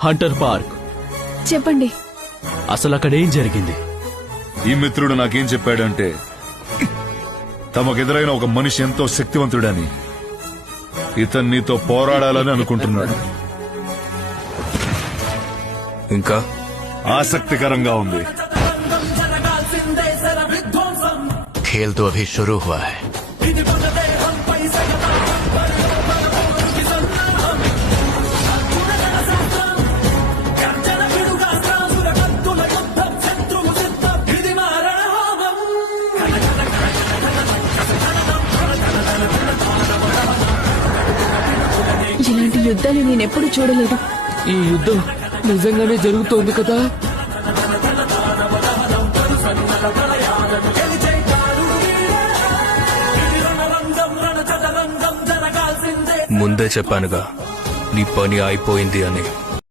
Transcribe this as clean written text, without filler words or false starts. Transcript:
Hunter park. చెప్పండి. అసలు అక్కడ ఏం జరిగింది? ఈ మిత్రుడు నాకేం చెప్పాడంటే తమకెదురైన ఒక మనిషి ఎంతో శక్తివంతుడని, ఇతను నీతో పోరాడాలని అనుకుంటున్నాడు. ఇంకా ఆసక్తికరంగా ఉంది. खेल तो अभी शुरू हुआ है. ఇలాంటి యుద్ధాలు నేనెప్పుడు చూడలేదు. ఈ యుద్ధం నిజంగానే జరుగుతోంది కదా. ముందే చెప్పానుగా నీ పని అయిపోయింది అని.